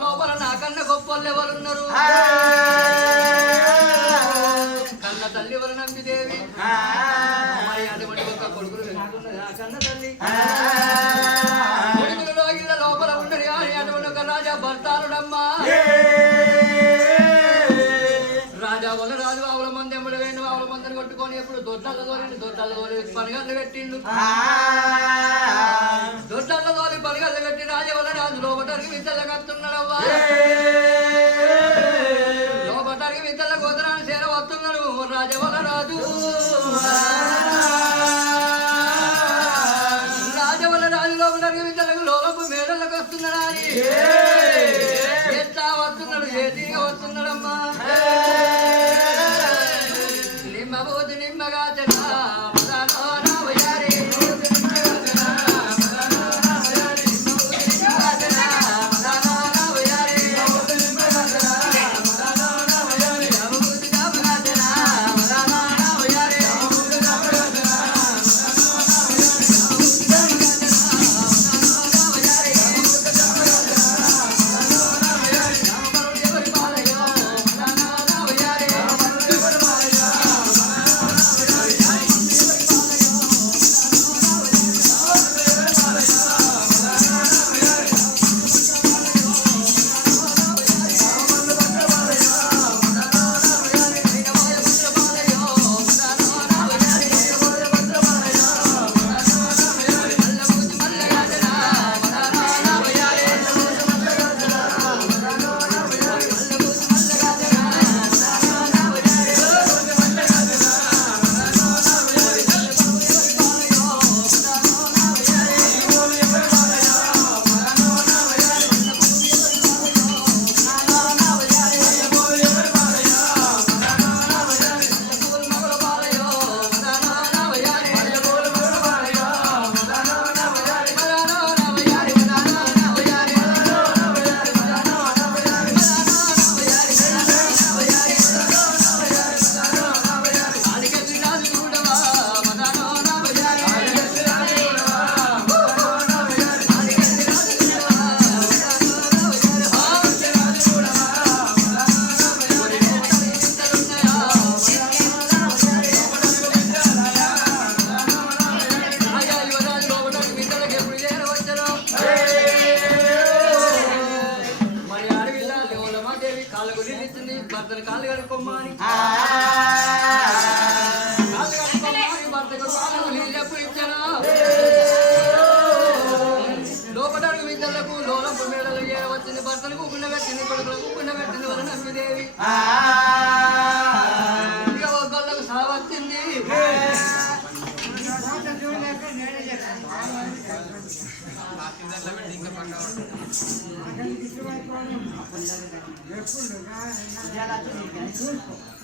లోపల నాకన్నా గొప్పలు ఎవరున్నారు? కన్న తల్లి ఎవరు నంబిదేవి మరి అటువంటి ఒక కొడుకులు కన్న తల్లి కొడుకులలో ఇళ్ళ లోపల ఉండరు కానీ అటువంటి ఒక రాజా భర్తారుడమ్మా రాజా వల్ల రాజు ఆవుల మంది ఎంబడి వేయండి ఆవుల మందిని కొట్టుకొని ఎప్పుడు దొడ్డల్లో తోలి పనిగళ్ళు పెట్టిండు దొడ్డల్లో తోలి పనిగళ్ళు పెట్టి రాజా వల్ల రాజు లోపటానికి విద్యలు కడుతున్నాడవ్వా లోపటానికి విద్యల గోదరాన్ని చేర వస్తున్నాడు రాజా వల్ల రాజు రాజా వల్ల రాజు లోపటానికి విద్యలకు లోలపు మేడలకు వస్తున్నాడా అని ఎట్లా వస్తున్నాడు ఏ తీగా వస్తున్నాడమ్మా నిమ్మబోధి నిమ్మగా భర్తను కాళ్ళు కడుక్కోమని భర్తకు కాళ్ళు నీళ్ళు ఎప్పుడు ఇచ్చాను లోపటానికి విద్యలకు లోలంపు మేడలు వచ్చింది భర్తను కుక్కున్న పెట్టింది కొడుకులకు కుక్కున్న పెట్టింది వల్ల నమ్మిదేవి ఇక ఒక్కళ్ళకు సావచ్చింది ఎప్పుడు